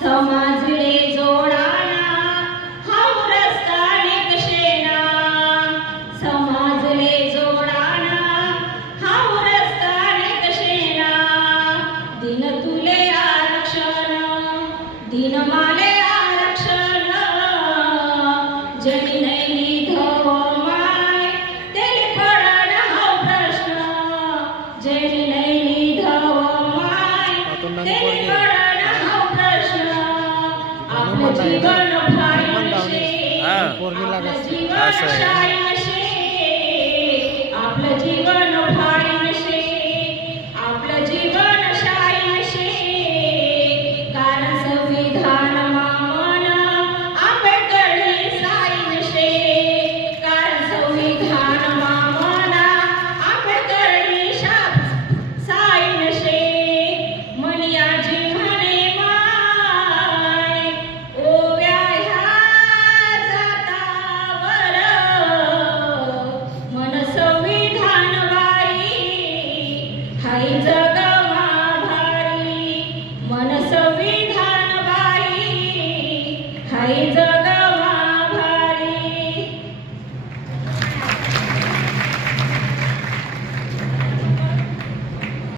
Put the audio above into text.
समाजले जोडाना हाव रस्ता निकशेना समाजले जोडाना हाव रस्ता निकशेना दिन तुले आरक्षण दिन माले आरक्षण जनी नाही धव माय तेले पडण हाव प्रश्न जनी नाही धव माय तेले पडण हाव प्रश्न आपलं जीवन फायनशे आपलं जीवन शायनशे आपलं जीवन